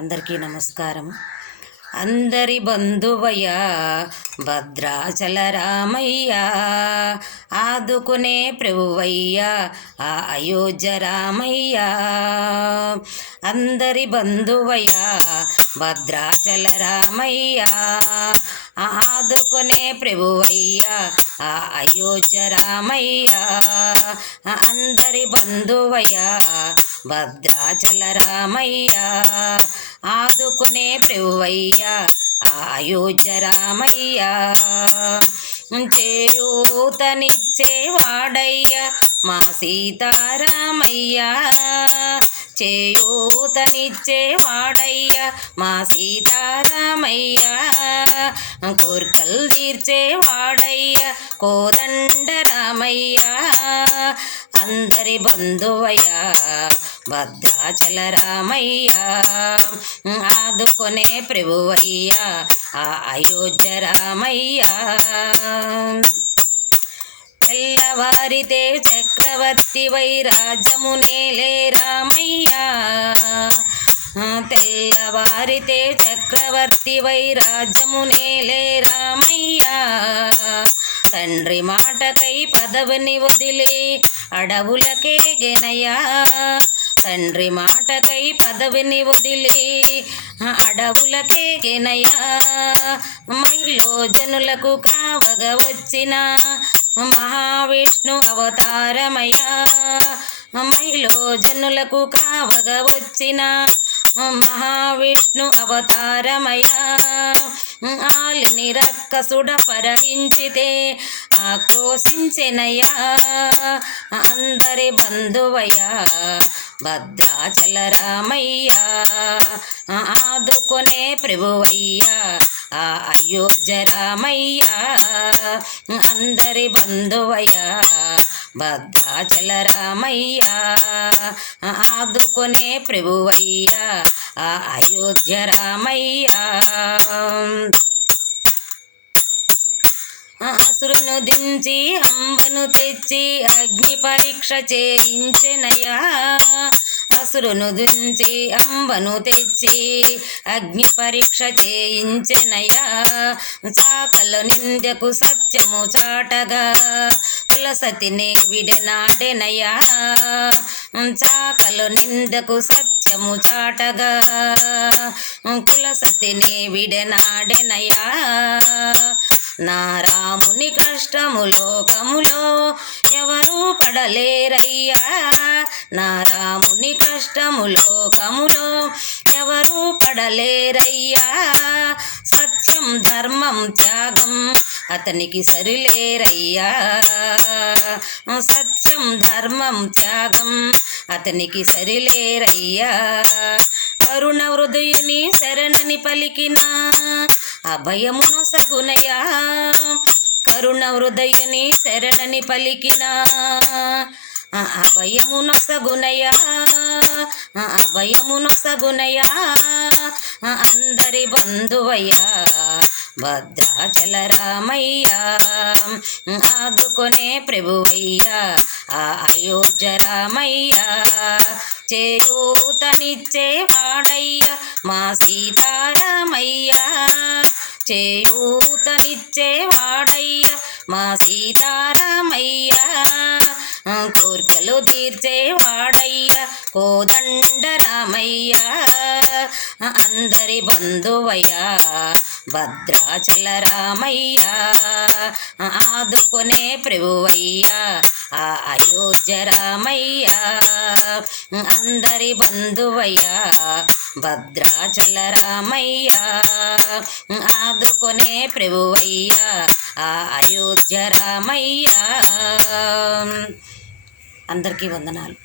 అందరికీ నమస్కారం. అందరి బంధువయ్య భద్రాచల రామయ్య, ఆదుకునే ప్రభువయ్య ఆ అయోధ్య రామయ్య. అందరి బంధువయ్య భద్రాచల రామయ్య, ఆదుకునే ప్రభువయ్య ఆ అయోధ్య రామయ్య. అందరి బంధువయ్య భద్రాచల రామయ్య, ఆదుకునే ప్రభువయ్య ఆ అయోధ్య రామయ్య. చేయూతనిచ్చేవాడయ్య మా సీతారామయ్య, చేయూతనిచ్చేవాడయ్య మా సీతారామయ్య. కోర్కలు తీర్చేవాడయ్య కోదండ రామయ్య. అందరి బంధువయ్య భద్రాచల రామయ్య, ఆదుకునే ప్రభువయ్య ఆ అయోధ్య రామయ్య. తెల్లవారితే చక్రవర్తివై రాజ్యమునేలే రామయ్య, తెల్లవారితే చక్రవర్తివై రాజ్యమునేలే రామయ్య. తండ్రి మాటకై పదవిని వదిలి అడవులకే గెనయ్యా, తండ్రి మాటకై పదవిని వదిలి అడవులకే గెనయ్యా. మహిళ జనులకు కావగా వచ్చిన మహావిష్ణు అవతారమయ్యా, మహిళ జనులకు కావగా వచ్చిన మహావిష్ణు అవతారమయ్యా. ఆలిని రక్కసుడ పరహించితే ఆక్రోశించెనయ్యా. అందరి బంధువయ్య భద్రాచల రామయ్య, ఆదుకునే ప్రభువయ్య ఆ అయోధ్య రామయ్య. అందరి బంధువయ్య భద్రాచల రామయ్య, ఆదుకునే ప్రభువయ్య ఆ అయోధ్య రామయ్య. అసురును దించి అంబను తెచ్చి అగ్ని పరీక్ష చేయించెనయ్యా, అసురును దించి అంబను తెచ్చి అగ్ని పరీక్ష చేయించెనయ్యా. చాకల నిందకు సత్యము చాటగా కులసతిని విడనాడెనయ్యా, చాకల నిందకు సత్యము చాటగా కులసతిని విడనాడెనయ్యా. నా రాముని కష్టము లోకములో ఎవరూ పడలేరయ్యా, నా రాముని కష్టము లోకములో ఎవరూ పడలేరయ్యా. సత్యం ధర్మం త్యాగం అతనికి సరిలేరయ్యా, సత్యం ధర్మం త్యాగం అతనికి సరిలేరయ్యా. కరుణ హృదయుని శరణని పలికిన అభయమును సగునయా, కరుణ హృదయుని శరణని పలికిన అభయమును సగునయా, అభయమును సగునయా. అందరి బంధువయ్య భద్రాచల రామయ్య, ఆదుకునే ప్రభువయ్య ఆ అయోధ్య రామయ్య. చేయూతనిచ్చేవాడయ్య మా సీతారామయ్య, చేయూతనిచ్చేవాడయ్య మా సీతారామయ్య. కోర్కెలు తీర్చేవాడయ్య కోదండ రామయ్య. అందరి బంధువయ్య భద్రాచల రామయ్య, ఆదుకునే ప్రభువయ్య ఆ అయోధ్య రామయ్య. అందరి బంధువయ్య భద్రాచల రామయ్య, ఆదుకునే ప్రభువయ్య ఆ అయోధ్య రామయ్య. అందరికీ వందనాలు.